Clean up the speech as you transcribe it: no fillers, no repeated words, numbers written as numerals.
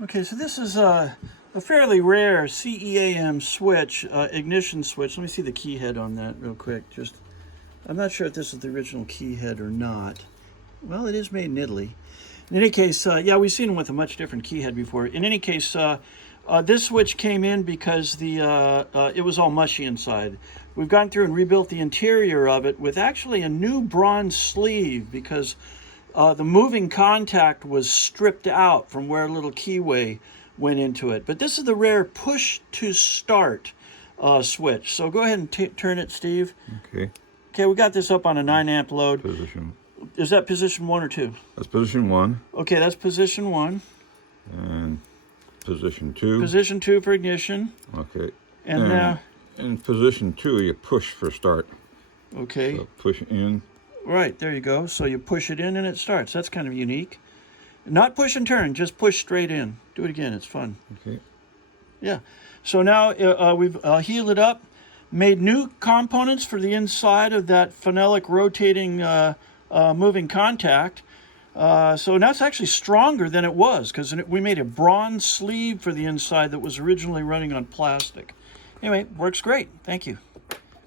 Okay, so this is a fairly rare CEAM switch, ignition switch. Let me see the key head on that real quick. I'm not sure if this is the original key head or not. Well, it is made in Italy. In any case, yeah, we've seen them with a much different key head before. In any case, this switch came in because it was all mushy inside. We've gone through and rebuilt the interior of it with actually a new bronze sleeve because the moving contact was stripped out from where a little keyway went into it. But this is the rare push to start switch. So go ahead and turn it, Steve. Okay. Okay, we got this up on a 9 amp load. Position. Is that position 1 or 2? That's position 1. Okay, that's position 1. And position 2. Position 2 for ignition. Okay. And now, in position 2, you push for start. okay. So push in. Right, there you go. So you push it in and it starts. That's kind of unique. Not push and turn, just push straight in. Do it again, it's fun. Okay. Yeah. So now we've healed it up, made new components for the inside of that phenolic rotating moving contact. So now it's actually stronger than it was because we made a bronze sleeve for the inside that was originally running on plastic. Anyway, works great. Thank you.